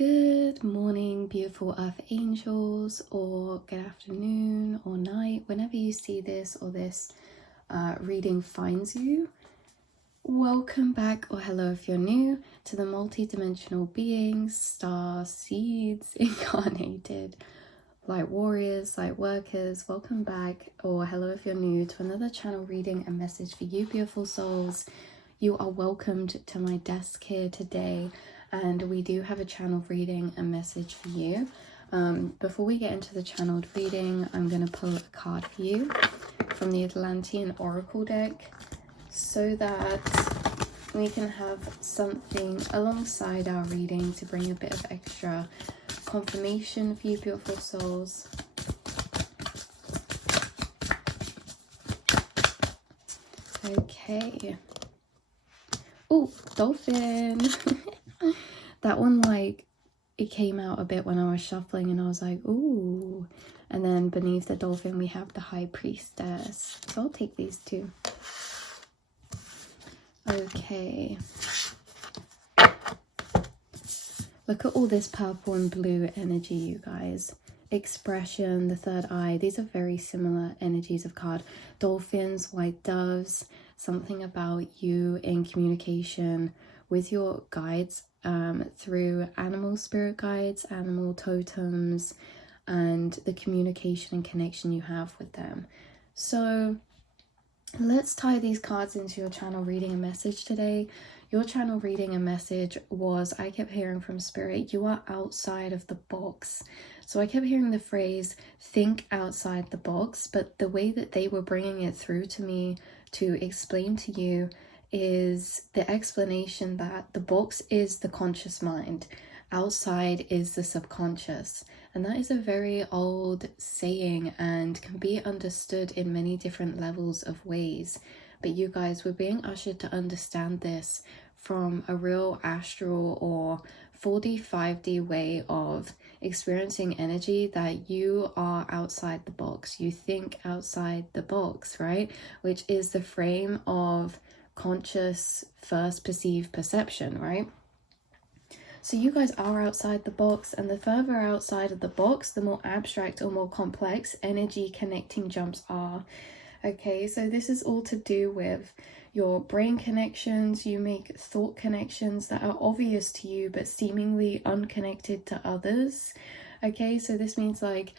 Good morning, beautiful earth angels, or good afternoon or night, whenever you see this or this reading finds you. Welcome back, or hello if you're new, to the multi-dimensional beings, stars, seeds, incarnated, light warriors, light workers. Welcome back, or hello if you're new, to another channel reading and message for you, beautiful souls. You are welcomed to my desk here today, and we do have a channel reading and message for you. Before we get into the channeled reading, I'm going to pull a card for you from the Atlantean Oracle deck so that we can have something alongside our reading to bring a bit of extra confirmation for you, beautiful souls. Okay. Oh, dolphin. That one, like, it came out a bit when I was shuffling and I was like, ooh. And then beneath the dolphin we have the High Priestess. So I'll take these two. Okay. Look at all this purple and blue energy, you guys. Expression, the third eye. These are very similar energies of card. Dolphins, white doves, something about you in communication with your guides through animal spirit guides, animal totems, and the communication and connection you have with them. So let's tie these cards into your channel reading and message today. Your channel reading and message was, I kept hearing from Spirit, you are outside of the box. So I kept hearing the phrase, think outside the box, but the way that they were bringing it through to me to explain to you is the explanation that the box is the conscious mind, outside is the subconscious. And that is a very old saying and can be understood in many different levels of ways. But you guys, we're being ushered to understand this from a real astral or 4D, 5D way of experiencing energy, that you are outside the box. You think outside the box, right? Which is the frame of conscious first perceived perception, right? So you guys are outside the box, and the further outside of the box, the more abstract or more complex energy connecting jumps are. Okay, so this is all to do with your brain connections. You make thought connections that are obvious to you but seemingly unconnected to others. Okay, so this means like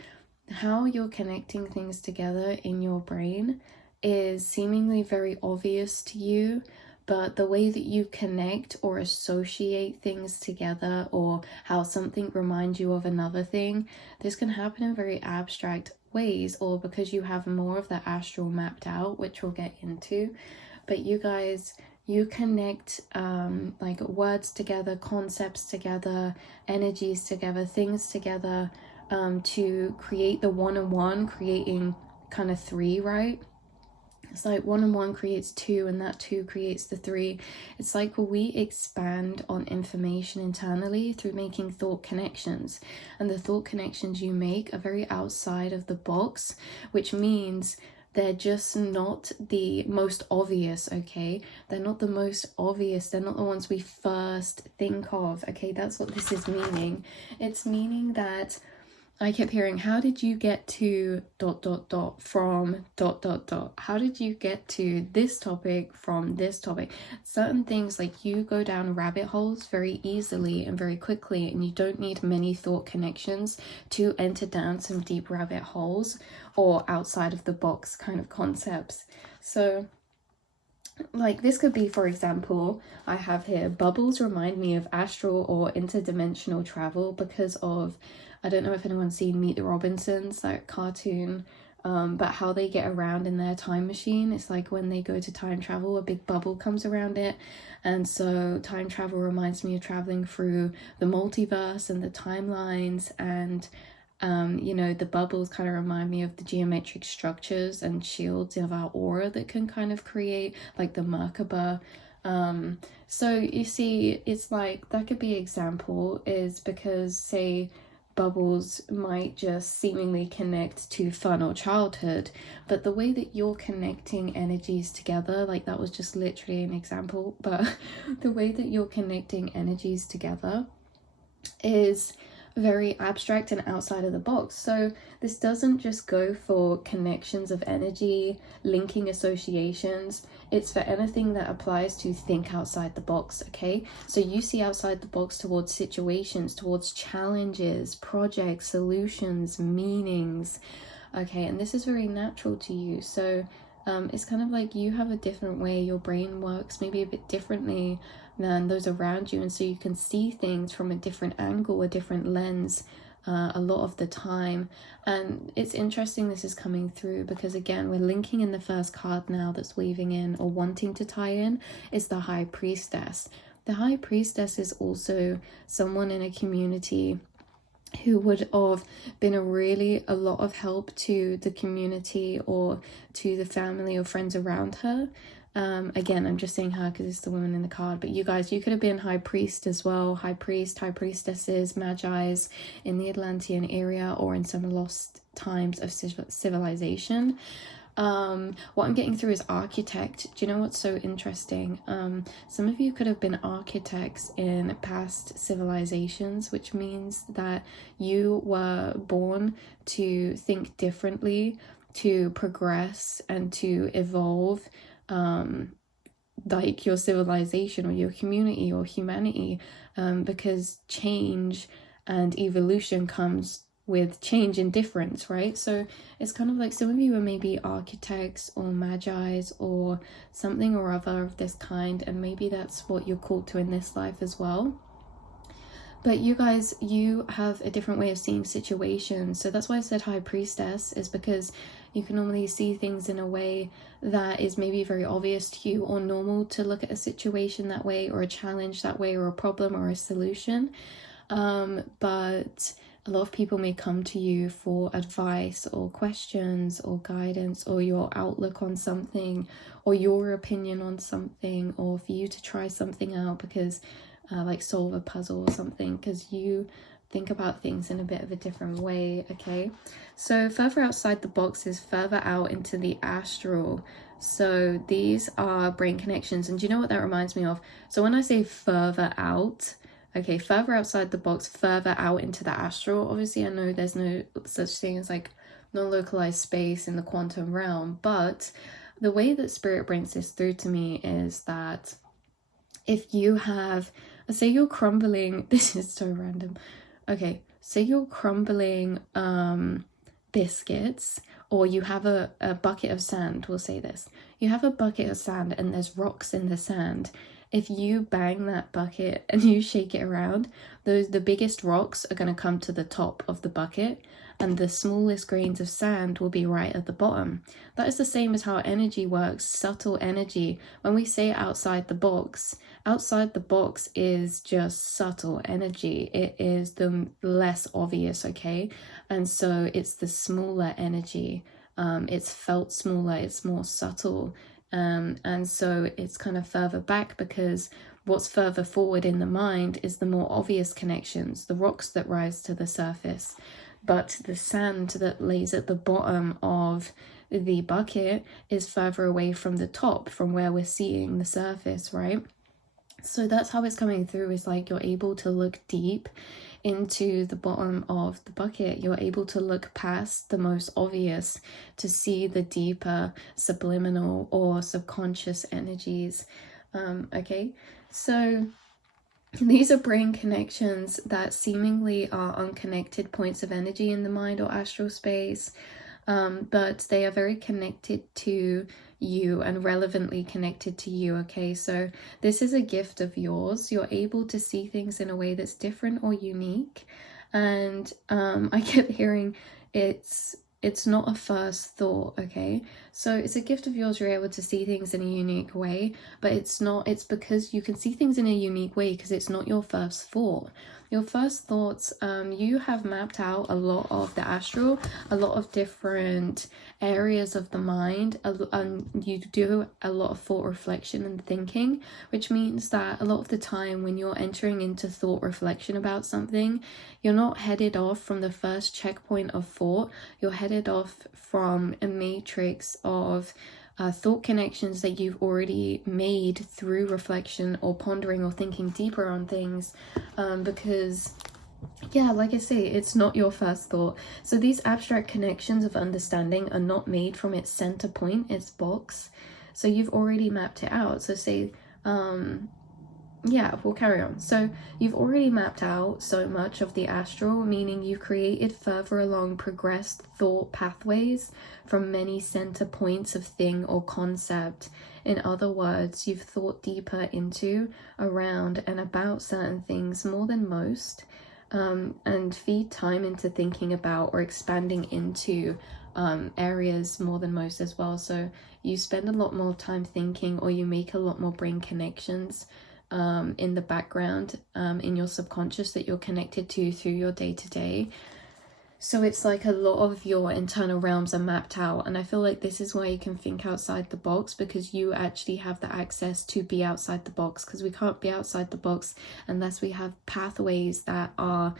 how you're connecting things together in your brain is seemingly very obvious to you, but the way that you connect or associate things together, or how something reminds you of another thing, this can happen in very abstract ways, or because you have more of the astral mapped out, which we'll get into. But you guys, you connect like words together, concepts together, energies together, things together to create the one-on-one, creating kind of three, right? It's like 1 and 1 creates 2, and that 2 creates the 3. It's like we expand on information internally through making thought connections. And the thought connections you make are very outside of the box, which means they're just not the most obvious, okay? They're not the most obvious. They're not the ones we first think of, okay? That's what this is meaning. It's meaning that I kept hearing, how did you get to ... from ... How did you get to this topic from this topic? Certain things, like, you go down rabbit holes very easily and very quickly, and you don't need many thought connections to enter down some deep rabbit holes or outside of the box kind of concepts. So like this could be, for example, I have here, bubbles remind me of astral or interdimensional travel because of, I don't know if anyone's seen Meet the Robinsons, that cartoon, but how they get around in their time machine. It's like when they go to time travel, a big bubble comes around it. And so time travel reminds me of traveling through the multiverse and the timelines, and you know, the bubbles kind of remind me of the geometric structures and shields of our aura that can kind of create, like the Merkaba. So you see, it's like that could be example, is because, say, bubbles might just seemingly connect to fun or childhood, but the way that you're connecting energies together, like that was just literally an example, but the way that you're connecting energies together is very abstract and outside of the box. So this doesn't just go for connections of energy, linking associations. It's for anything that applies to think outside the box, okay? So you see outside the box towards situations, towards challenges, projects, solutions, meanings, okay? And this is very natural to you. So it's kind of like you have a different way your brain works, maybe a bit differently than those around you, and so you can see things from a different angle, a different lens, a lot of the time. And it's interesting this is coming through because, again, we're linking in the first card now that's weaving in or wanting to tie in is the High Priestess. The High Priestess is also someone in a community who would have been a lot of help to the community or to the family or friends around her. Again, I'm just saying her because it's the woman in the card, but you guys, you could have been High Priest as well. High Priest, High Priestesses, Magi's in the Atlantean area or in some lost times of civilization. What I'm getting through is architect. Do you know what's so interesting? Some of you could have been architects in past civilizations, which means that you were born to think differently, to progress and to evolve, like your civilization or your community or humanity, because change and evolution comes with change and difference, right? So it's kind of like some of you are maybe architects or magi's or something or other of this kind, and maybe that's what you're called to in this life as well. But you guys, you have a different way of seeing situations. So that's why I said High Priestess, is because you can normally see things in a way that is maybe very obvious to you or normal to look at a situation that way or a challenge that way or a problem or a solution. But a lot of people may come to you for advice or questions or guidance or your outlook on something or your opinion on something, or for you to try something out because like solve a puzzle or something, because you think about things in a bit of a different way, okay? So further outside the box is further out into the astral. So these are brain connections, and do you know what that reminds me of? So when I say further out, okay, further outside the box, further out into the astral, obviously I know there's no such thing as like non-localized space in the quantum realm, but the way that spirit brings this through to me is that if you have, say you're crumbling, this is so random, okay, say you're crumbling biscuits, or you have a bucket of sand, we'll say this, you have a bucket of sand and there's rocks in the sand. If you bang that bucket and you shake it around, the biggest rocks are going to come to the top of the bucket, and the smallest grains of sand will be right at the bottom. That is the same as how energy works, subtle energy. When we say outside the box is just subtle energy. It is the less obvious, okay? And so it's the smaller energy. It's felt smaller, it's more subtle. And so it's kind of further back, because what's further forward in the mind is the more obvious connections, the rocks that rise to the surface. But the sand that lays at the bottom of the bucket is further away from the top, from where we're seeing the surface, right? So that's how it's coming through, is like you're able to look deep into the bottom of the bucket. You're able to look past the most obvious to see the deeper subliminal or subconscious energies. Okay, so these are brain connections that seemingly are unconnected points of energy in the mind or astral space, but they are very connected to you and relevantly connected to you, okay? So this is a gift of yours. You're able to see things in a way that's different or unique, and I kept hearing it's not a first thought, okay? So it's a gift of yours, you're able to see things in a unique way, but it's because you can see things in a unique way because it's not your first thought. Your first thoughts, you have mapped out a lot of the astral, a lot of different areas of the mind, and you do a lot of thought reflection and thinking, which means that a lot of the time when you're entering into thought reflection about something, you're not headed off from the first checkpoint of thought, you're headed off from a matrix of thought connections that you've already made through reflection or pondering or thinking deeper on things, because Yeah, like I say, it's not your first thought. So these abstract connections of understanding are not made from its center point, its box. So you've already mapped it out. So say, yeah, we'll carry on. So you've already mapped out so much of the astral, meaning you've created further along progressed thought pathways from many center points of thing or concept. In other words, you've thought deeper into, around, and about certain things more than most. And feed time into thinking about or expanding into areas more than most as well. So you spend a lot more time thinking, or you make a lot more brain connections in the background, in your subconscious, that you're connected to through your day-to-day. So it's like a lot of your internal realms are mapped out, and I feel like this is why you can think outside the box, because you actually have the access to be outside the box, because we can't be outside the box unless we have pathways that are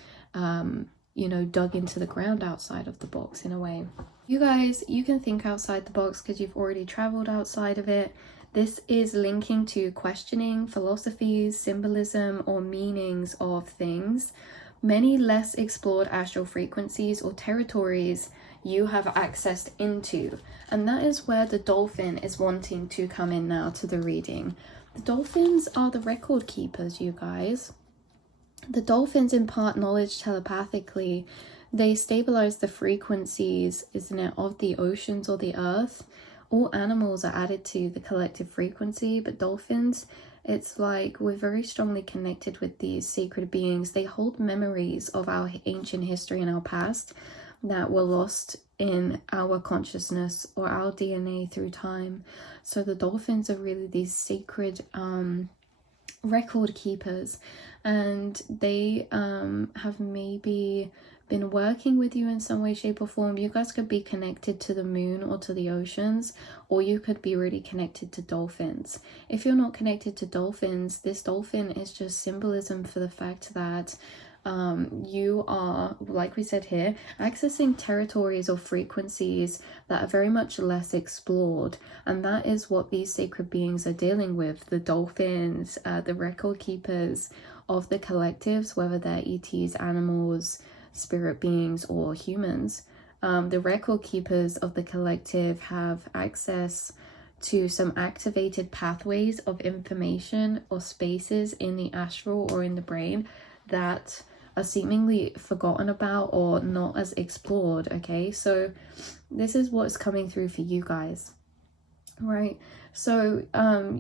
you know, dug into the ground outside of the box in a way. You guys, you can think outside the box because you've already traveled outside of it. This is linking to questioning philosophies, symbolism, or meanings of things. Many less explored astral frequencies or territories you have accessed into. And that is where the dolphin is wanting to come in now to the reading. The dolphins are the record keepers, you guys. The dolphins impart knowledge telepathically. They stabilize the frequencies, isn't it, of the oceans or the earth. All animals are added to the collective frequency, but dolphins, it's like we're very strongly connected with these sacred beings. They hold memories of our ancient history and our past that were lost in our consciousness or our DNA through time. So the dolphins are really these sacred record keepers, and they have maybe been working with you in some way, shape, or form. You guys could be connected to the moon or to the oceans, or you could be really connected to dolphins. If you're not connected to dolphins, this dolphin is just symbolism for the fact that you are, like we said here, accessing territories or frequencies that are very much less explored, and that is what these sacred beings are dealing with. The dolphins, the record keepers of the collectives, whether they're ETs, animals, spirit beings, or humans. The record keepers of the collective have access to some activated pathways of information or spaces in the astral or in the brain that are seemingly forgotten about or not as explored. Okay, so this is what's coming through for you guys, right? So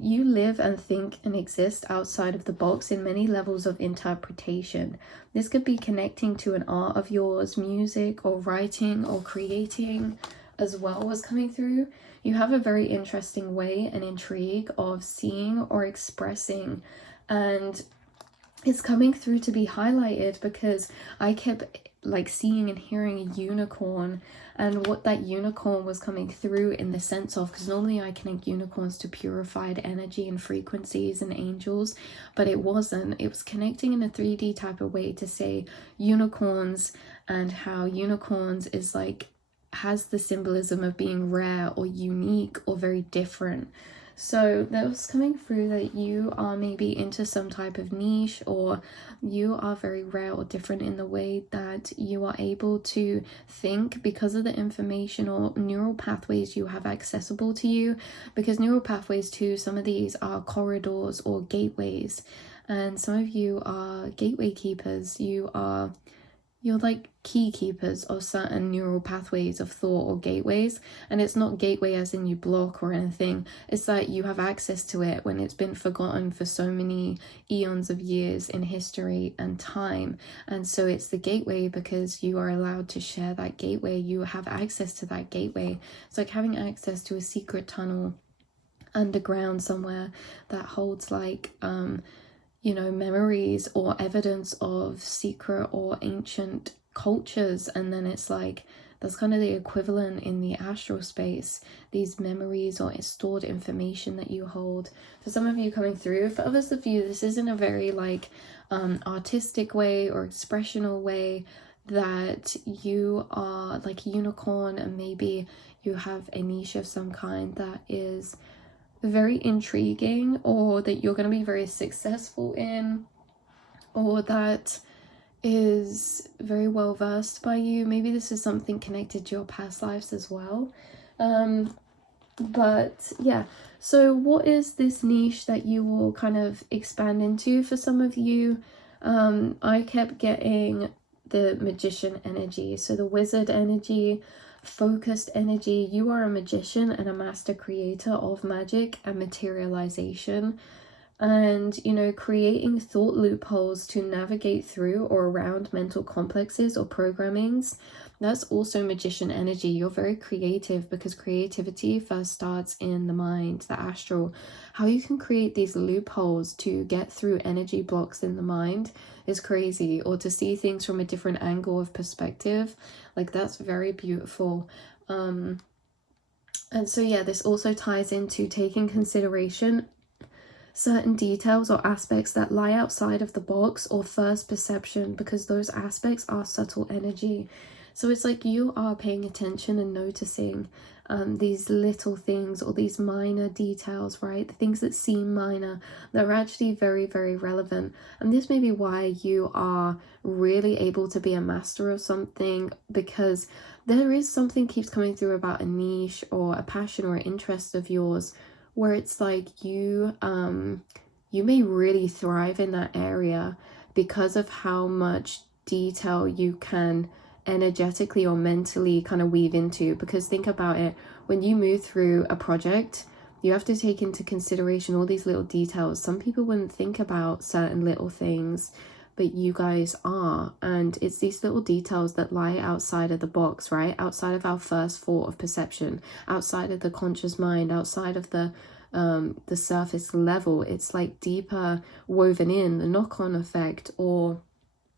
you live and think and exist outside of the box in many levels of interpretation. This could be connecting to an art of yours, music or writing or creating as well was coming through. You have a very interesting way and intrigue of seeing or expressing, and it's coming through to be highlighted because I kept like seeing and hearing a unicorn, and what that unicorn was coming through in the sense of, because normally I connect unicorns to purified energy and frequencies and angels, but it wasn't. It was connecting in a 3D type of way to say unicorns, and how unicorns is like has the symbolism of being rare or unique or very different. So that was coming through that you are maybe into some type of niche, or you are very rare or different in the way that you are able to think because of the information or neural pathways you have accessible to you. Because neural pathways too, some of these are corridors or gateways, and some of you are gateway keepers. You're like key keepers of certain neural pathways of thought or gateways. And it's not gateway as in you block or anything. It's that you have access to it when it's been forgotten for so many eons of years in history and time. And so it's the gateway because you are allowed to share that gateway. You have access to that gateway. It's like having access to a secret tunnel underground somewhere that holds like you know, memories or evidence of secret or ancient cultures. And then it's like that's kind of the equivalent in the astral space, these memories or stored information that you hold. For some of you coming through, for others of you, this isn't a very like artistic way or expressional way, that you are like a unicorn, and maybe you have a niche of some kind that is very intriguing, or that you're going to be very successful in, or that is very well versed by you. Maybe this is something connected to your past lives as well. But yeah, so what is this niche that you will kind of expand into? For some of you, I kept getting the magician energy, so the wizard energy, focused energy. You are a magician and a master creator of magic and materialization, and you know, creating thought loopholes to navigate through or around mental complexes or programmings. That's also magician energy. You're very creative, because creativity first starts in the mind, the astral. How you can create these loopholes to get through energy blocks in the mind is crazy, or to see things from a different angle of perspective, like that's very beautiful. And so yeah, this also ties into taking consideration certain details or aspects that lie outside of the box or first perception, because those aspects are subtle energy. So it's like you are paying attention and noticing these little things, or these minor details, right? The things that seem minor, they're actually very, very relevant. And this may be why you are really able to be a master of something, because there is something keeps coming through about a niche or a passion or an interest of yours, where it's like you may really thrive in that area because of how much detail you can energetically or mentally kind of weave into. Because think about it, when you move through a project, you have to take into consideration all these little details. Some people wouldn't think about certain little things, but you guys are. And it's these little details that lie outside of the box, right? Outside of our first thought of perception, outside of the conscious mind, outside of the surface level. It's like deeper woven in, the knock-on effect, or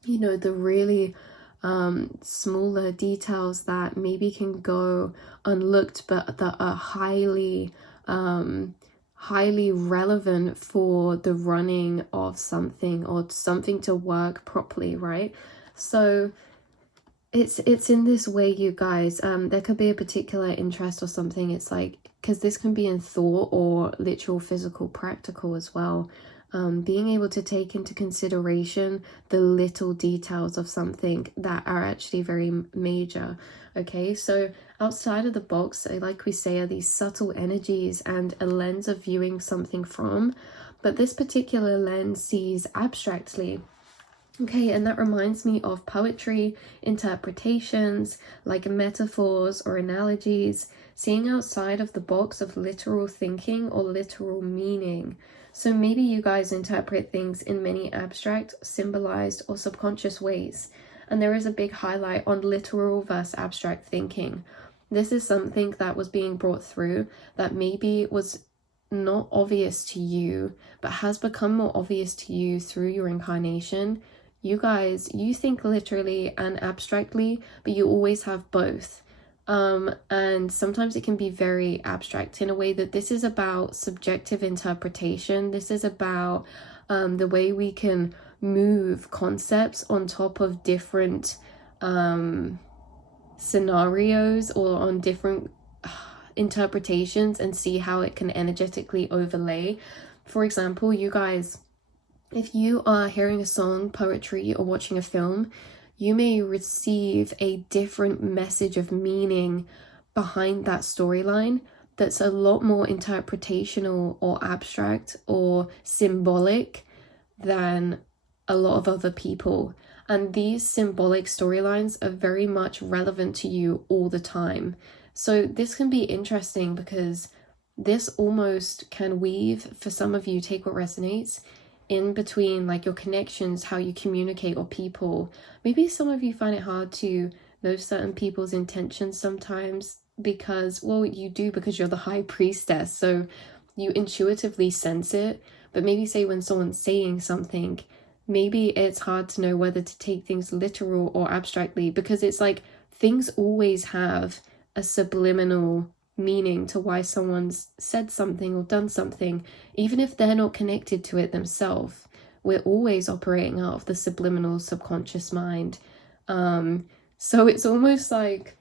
you know, the really smaller details that maybe can go unlooked, but that are highly relevant for the running of something, or something to work properly, right? So it's in this way, you guys. There could be a particular interest or something. It's like, because this can be in thought or literal, physical, practical as well. Being able to take into consideration the little details of something that are actually very major. Okay, so outside of the box, like we say, are these subtle energies and a lens of viewing something from. But this particular lens sees abstractly. Okay, and that reminds me of poetry, interpretations, like metaphors or analogies, seeing outside of the box of literal thinking or literal meaning. So maybe you guys interpret things in many abstract, symbolized, or subconscious ways. And there is a big highlight on literal versus abstract thinking. This is something that was being brought through that maybe was not obvious to you, but has become more obvious to you through your incarnation. You guys, you think literally and abstractly, but you always have both. And sometimes it can be very abstract in a way that this is about subjective interpretation. This is about the way we can move concepts on top of different scenarios, or on different interpretations, and see how it can energetically overlay. For example, you guys, if you are hearing a song, poetry, or watching a film, you may receive a different message of meaning behind that storyline that's a lot more interpretational or abstract or symbolic than a lot of other people. And these symbolic storylines are very much relevant to you all the time. So this can be interesting, because this almost can weave, for some of you, take what resonates, in between like your connections, how you communicate, or people. Maybe some of you find it hard to know certain people's intentions sometimes, because, well, you do, because you're the high priestess, so you intuitively sense it. But maybe say when someone's saying something, maybe it's hard to know whether to take things literal or abstractly, because it's like things always have a subliminal meaning to why someone's said something or done something, even if they're not connected to it themselves. We're always operating out of the subliminal subconscious mind. So it's almost like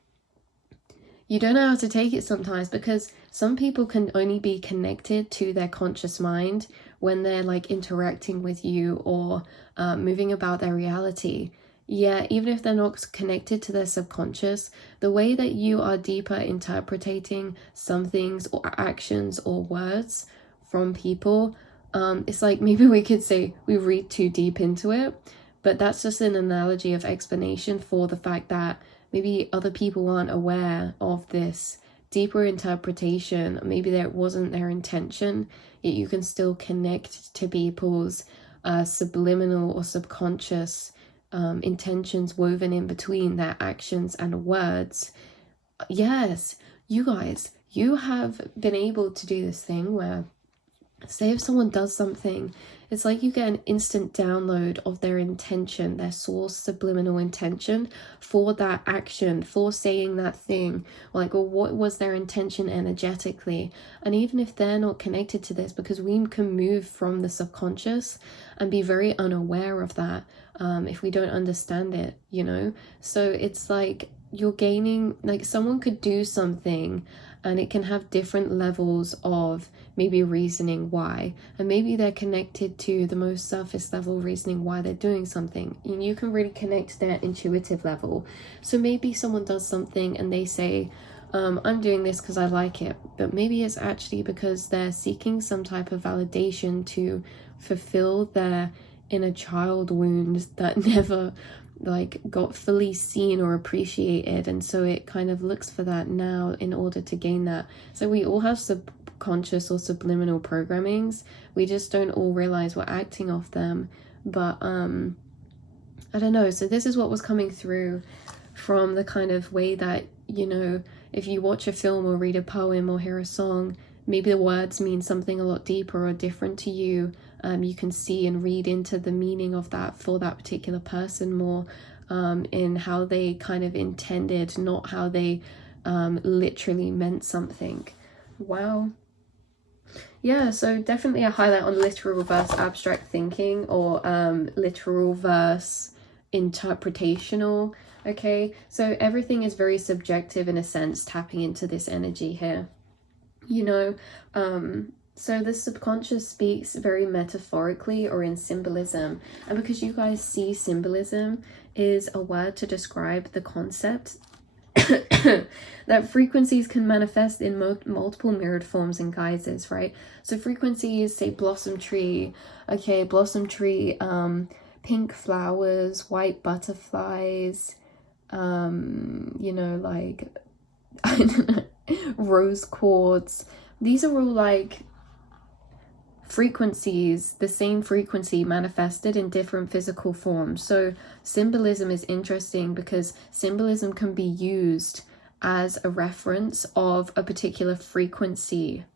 you don't know how to take it sometimes, because some people can only be connected to their conscious mind when they're like interacting with you or moving about their reality. Yeah, even if they're not connected to their subconscious, the way that you are deeper interpreting some things or actions or words from people, it's like, maybe we could say we read too deep into it, but that's just an analogy of explanation for the fact that maybe other people aren't aware of this deeper interpretation. Maybe that wasn't their intention, yet you can still connect to people's subliminal or subconscious intentions woven in between their actions and words. Yes, you guys, you have been able to do this thing where, say if someone does something, it's like you get an instant download of their intention, their source subliminal intention for that action, for saying that thing, like, or what was their intention energetically. And even if they're not connected to this, because we can move from the subconscious and be very unaware of that if we don't understand it, you know. So it's like you're gaining, like, someone could do something and it can have different levels of maybe reasoning why, and maybe they're connected to the most surface level reasoning why they're doing something, and you can really connect to their intuitive level. So maybe someone does something and they say, I'm doing this because I like it, but maybe it's actually because they're seeking some type of validation to fulfill their inner child wound that never like got fully seen or appreciated, and so it kind of looks for that now in order to gain that. So we all have subconscious or subliminal programmings, we just don't all realize we're acting off them. But I don't know, so this is what was coming through from the kind of way that, you know, if you watch a film or read a poem or hear a song, maybe the words mean something a lot deeper or different to you. You can see and read into the meaning of that for that particular person more, in how they kind of intended, not how they literally meant something. Wow. Yeah, so definitely a highlight on literal versus abstract thinking, or literal versus interpretational. Okay, so everything is very subjective in a sense, tapping into this energy here, you know. So the subconscious speaks very metaphorically or in symbolism, and because you guys see symbolism is a word to describe the concept that frequencies can manifest in multiple mirrored forms and guises, right? So frequencies, say blossom tree, okay, blossom tree, pink flowers, white butterflies, you know, like I don't know, rose quartz. These are all like frequencies, the same frequency manifested in different physical forms. So symbolism is interesting because symbolism can be used as a reference of a particular frequency,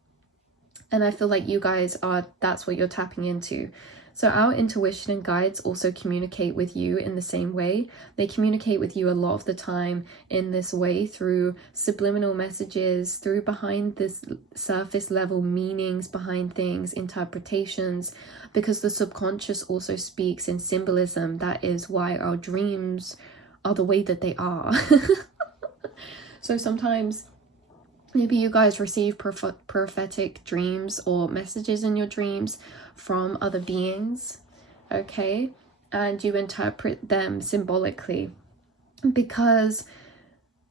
and I feel like you guys are, that's what you're tapping into. So our intuition and guides also communicate with you in the same way. They communicate with you a lot of the time in this way through subliminal messages, through behind this surface level meanings behind things, interpretations, because the subconscious also speaks in symbolism. That is why our dreams are the way that they are. So sometimes maybe you guys receive prophetic dreams or messages in your dreams from other beings, okay? And you interpret them symbolically, because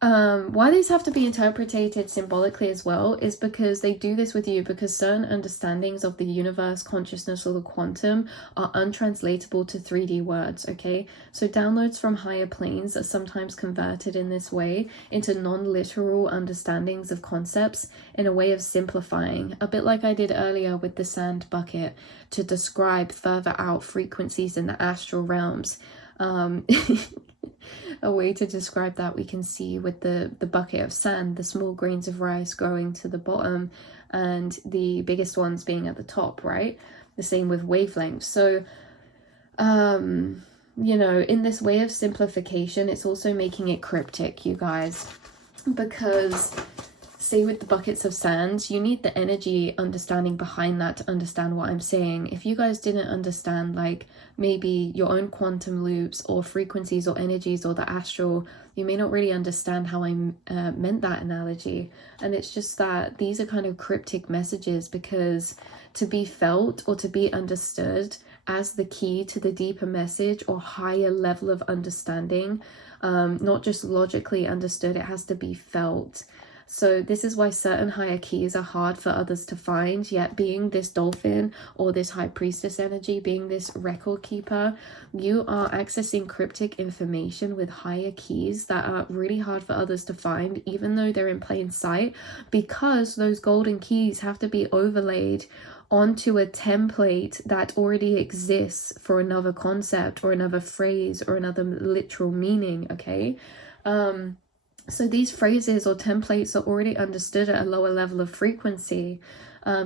why these have to be interpreted symbolically as well is because they do this with you because certain understandings of the universe, consciousness, or the quantum are untranslatable to 3D words, okay? So downloads from higher planes are sometimes converted in this way into non-literal understandings of concepts in a way of simplifying, a bit like I did earlier with the sand bucket to describe further out frequencies in the astral realms. A way to describe that we can see with the bucket of sand, the small grains of rice growing to the bottom and the biggest ones being at the top, right? The same with wavelengths. So you know, in this way of simplification, it's also making it cryptic, you guys, because say with the buckets of sand, you need the energy understanding behind that to understand what I'm saying. If you guys didn't understand, like, maybe your own quantum loops or frequencies or energies or the astral, you may not really understand how I meant that analogy. And it's just that these are kind of cryptic messages, because to be felt or to be understood as the key to the deeper message or higher level of understanding. Not just logically understood, it has to be felt. So this is why certain higher keys are hard for others to find, yet being this dolphin or this high priestess energy, being this record keeper, you are accessing cryptic information with higher keys that are really hard for others to find, even though they're in plain sight, because those golden keys have to be overlaid onto a template that already exists for another concept or another phrase or another literal meaning, okay? So these phrases or templates are already understood at a lower level of frequency,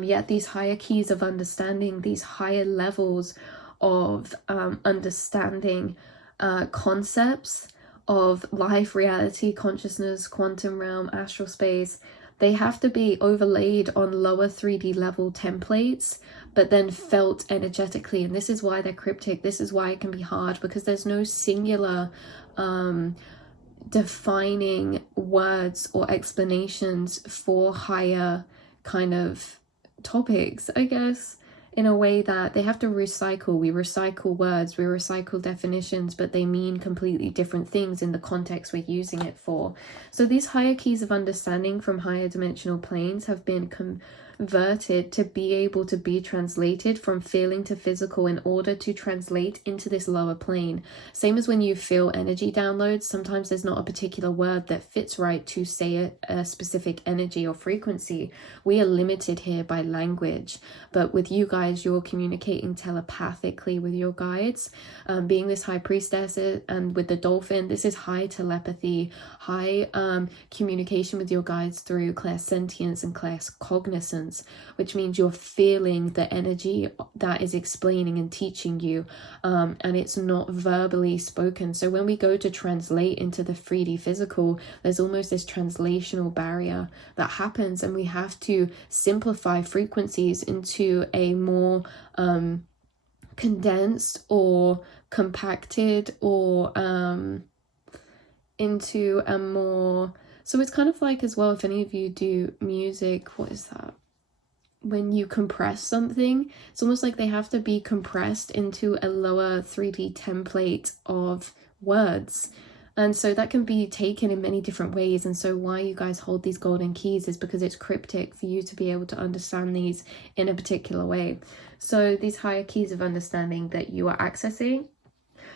yet these higher keys of understanding, these higher levels of understanding concepts of life, reality, consciousness, quantum realm, astral space, they have to be overlaid on lower 3D level templates, but then felt energetically. And this is why they're cryptic. This is why it can be hard, because there's no singular defining words or explanations for higher kind of topics, I guess, in a way that they have to recycle. We recycle words, we recycle definitions, but they mean completely different things in the context we're using it for. So these higher keys of understanding from higher dimensional planes have been converted to be able to be translated from feeling to physical in order to translate into this lower plane. Same as when you feel energy downloads, sometimes there's not a particular word that fits right to say a specific energy or frequency. We are limited here by language, but with you guys, you're communicating telepathically with your guides. Being this high priestess and with the dolphin, this is high telepathy, high communication with your guides through clairsentience and claircognizance, which means you're feeling the energy that is explaining and teaching you, and it's not verbally spoken. So when we go to translate into the 3D physical, there's almost this translational barrier that happens, and we have to simplify frequencies into a more condensed or compacted or into a more, so it's kind of like, as well, if any of you do music, what is that? When you compress something, it's almost like they have to be compressed into a lower 3D template of words. And so that can be taken in many different ways. And so why you guys hold these golden keys is because it's cryptic for you to be able to understand these in a particular way. So these higher keys of understanding that you are accessing,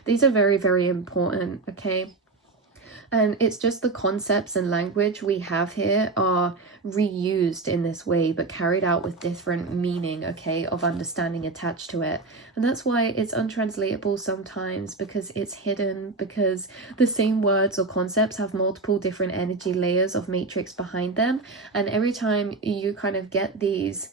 these are very, very important, okay? And it's just the concepts and language we have here are reused in this way, but carried out with different meaning, okay, of understanding attached to it. And that's why it's untranslatable sometimes, because it's hidden, because the same words or concepts have multiple different energy layers of matrix behind them. And every time you kind of get these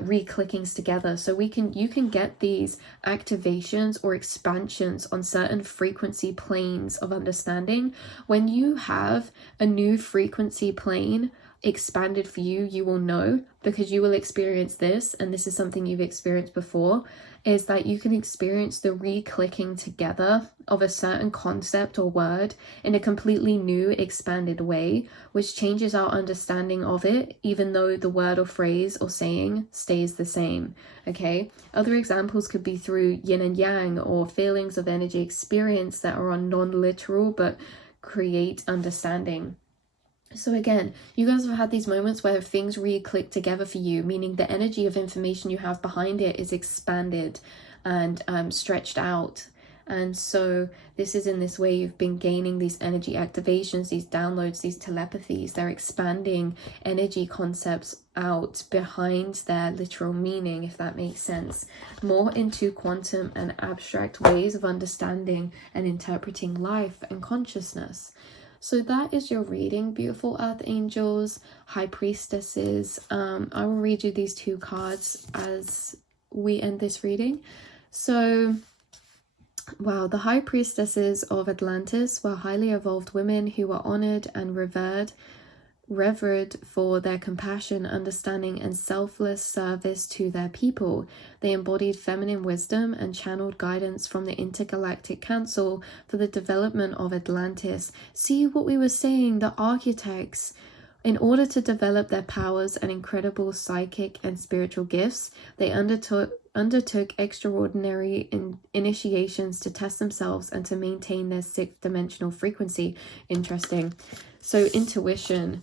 re-clickings together, so you can get these activations or expansions on certain frequency planes of understanding. When you have a new frequency plane expanded for you, you will know, because you will experience this, and this is something you've experienced before, is that you can experience the re-clicking together of a certain concept or word in a completely new expanded way, which changes our understanding of it, even though the word or phrase or saying stays the same, okay? Other examples could be through yin and yang, or feelings of energy experience that are on non-literal but create understanding. So again, you guys have had these moments where things re-click together for you, meaning the energy of information you have behind it is expanded and stretched out. And so this is in this way you've been gaining these energy activations, these downloads, these telepathies. They're expanding energy concepts out behind their literal meaning, if that makes sense. More into quantum and abstract ways of understanding and interpreting life and consciousness. So that is your reading, beautiful earth angels, high priestesses. I will read you these two cards as we end this reading. So, wow, the high priestesses of Atlantis were highly evolved women who were honored and revered for their compassion, understanding, and selfless service to their people. They embodied feminine wisdom and channeled guidance from the Intergalactic Council for the development of Atlantis. See what we were saying, the architects. In order to develop their powers and incredible psychic and spiritual gifts, they undertook undertook extraordinary initiations to test themselves and to maintain their sixth dimensional frequency. Interesting. So intuition.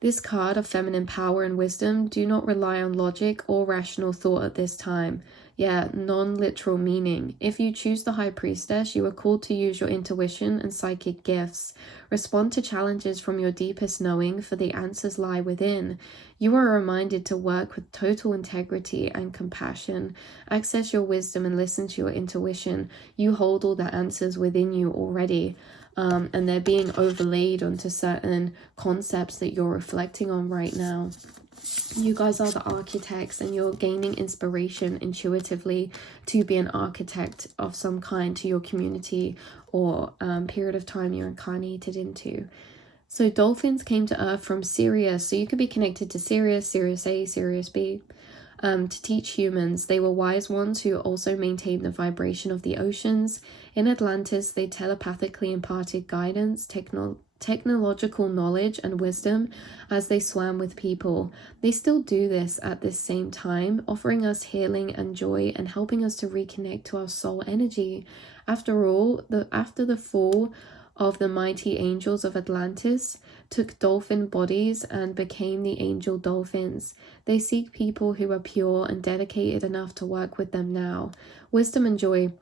This card of feminine power and wisdom, do not rely on logic or rational thought at this time. Yeah, non-literal meaning. If you choose the High Priestess, you are called to use your intuition and psychic gifts. Respond to challenges from your deepest knowing, for the answers lie within. You are reminded to work with total integrity and compassion. Access your wisdom and listen to your intuition. You hold all the answers within you already. And they're being overlaid onto certain concepts that you're reflecting on right now. You guys are the architects, and you're gaining inspiration intuitively to be an architect of some kind to your community or period of time you're incarnated into. So dolphins came to Earth from Sirius, so you could be connected to Sirius, Sirius A, Sirius B, to teach humans. They were wise ones who also maintained the vibration of the oceans. In Atlantis, they telepathically imparted guidance, technological knowledge and wisdom as they swam with people. They still do this at this same time, offering us healing and joy and helping us to reconnect to our soul energy. After all, after the fall of the mighty angels of Atlantis took dolphin bodies and became the angel dolphins. They seek people who are pure and dedicated enough to work with them now. Wisdom and joy.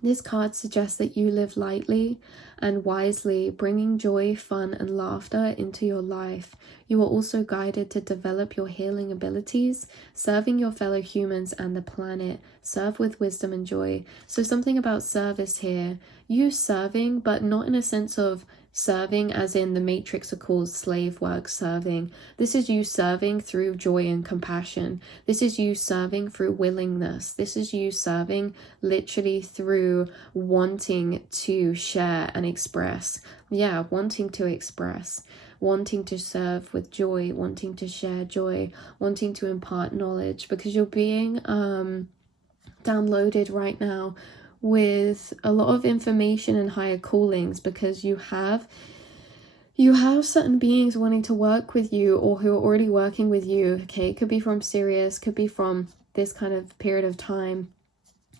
This card suggests that you live lightly and wisely, bringing joy, fun, and laughter into your life. You are also guided to develop your healing abilities, serving your fellow humans and the planet. Serve with wisdom and joy. So something about service here. You serving, but not in a sense of serving as in the Matrix are called slave work serving. This is you serving through joy and compassion. This is you serving through willingness. This is you serving literally through wanting to share and express. Yeah, wanting to express, wanting to serve with joy, wanting to share joy, wanting to impart knowledge, because you're being downloaded right now with a lot of information and higher callings, because you have certain beings wanting to work with you or who are already working with you. Okay, it could be from Sirius, could be from this kind of period of time,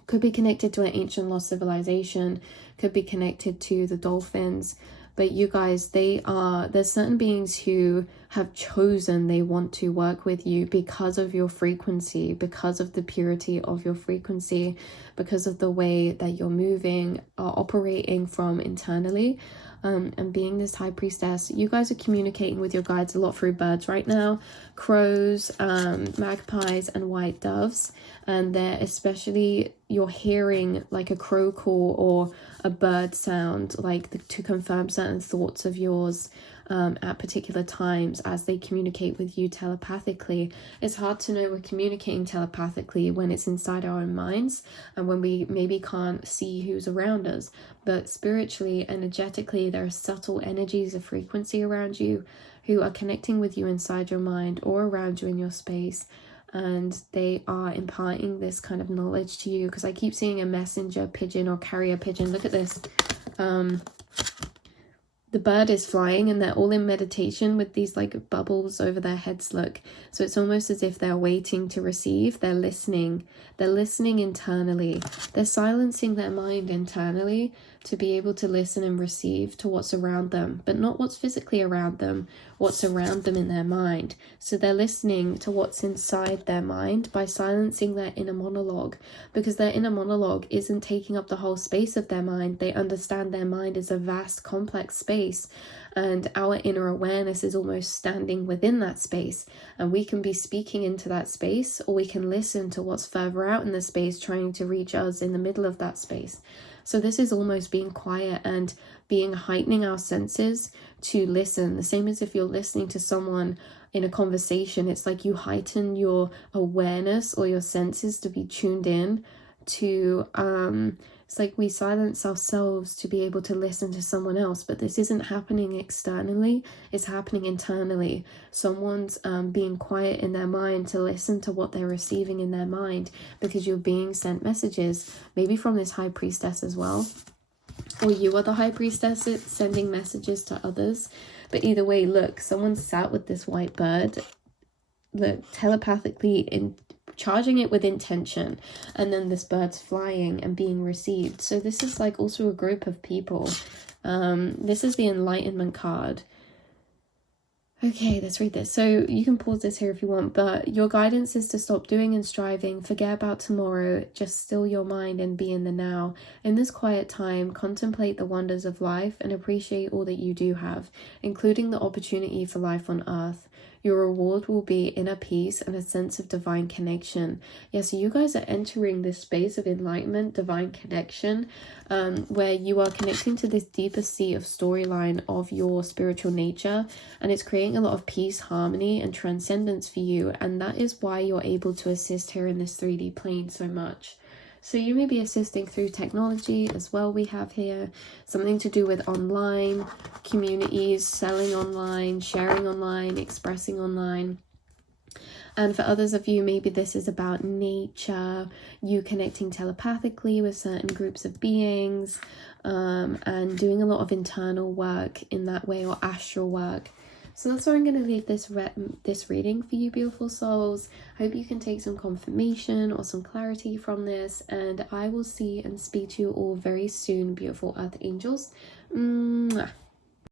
could be connected to an ancient lost civilization, could be connected to the dolphins. But you guys, there's certain beings who have chosen they want to work with you because of your frequency, because of the purity of your frequency, because of the way that you're moving, operating from internally. And being this High Priestess, you guys are communicating with your guides a lot through birds right now, crows, magpies, and white doves. And they're especially, you're hearing like a crow call or a bird sound, like to confirm certain thoughts of yours at particular times as they communicate with you telepathically. It's hard to know we're communicating telepathically when it's inside our own minds and when we maybe can't see who's around us. But spiritually, energetically, there are subtle energies of frequency around you who are connecting with you inside your mind or around you in your space. And they are imparting this kind of knowledge to you, because I keep seeing a messenger pigeon or carrier pigeon. Look at this. The bird is flying and they're all in meditation with these like bubbles over their heads. Look, so it's almost as if they're waiting to receive. They're listening internally. They're silencing their mind internally to be able to listen and receive to what's around them, but not what's physically around them, what's around them in their mind. So they're listening to what's inside their mind by silencing their inner monologue, because their inner monologue isn't taking up the whole space of their mind. They understand their mind is a vast, complex space, and our inner awareness is almost standing within that space, and we can be speaking into that space, or we can listen to what's further out in the space trying to reach us in the middle of that space. So this is almost being quiet and heightening our senses to listen. The same as if you're listening to someone in a conversation, it's like you heighten your awareness or your senses to be tuned in to, it's like we silence ourselves to be able to listen to someone else, but this isn't happening externally, it's happening internally. Someone's being quiet in their mind to listen to what they're receiving in their mind, because you're being sent messages, maybe from this High Priestess as well, or you are the High Priestess sending messages to others. But either way, look, someone sat with this white bird, look, telepathically charging it with intention, and then this bird's flying and being received. So this is like also a group of people. This is the Enlightenment card. Okay, let's read this. So you can pause this here if you want, but your guidance is to stop doing and striving, forget about tomorrow, just still your mind and be in the now. In this quiet time, contemplate the wonders of life and appreciate all that you do have, including the opportunity for life on earth. Your reward will be inner peace and a sense of divine connection. Yeah, so you guys are entering this space of enlightenment, divine connection, where you are connecting to this deeper seat of storyline of your spiritual nature, and it's creating a lot of peace, harmony, and transcendence for you, and that is why you're able to assist here in this 3D plane so much. So you may be assisting through technology as well. We have here something to do with online communities, selling online, sharing online, expressing online. And for others of you, maybe this is about nature, you connecting telepathically with certain groups of beings, and doing a lot of internal work in that way, or astral work. So that's where I'm going to leave this reading for you, beautiful souls. Hope you can take some confirmation or some clarity from this, and I will see and speak to you all very soon, beautiful earth angels. Mwah.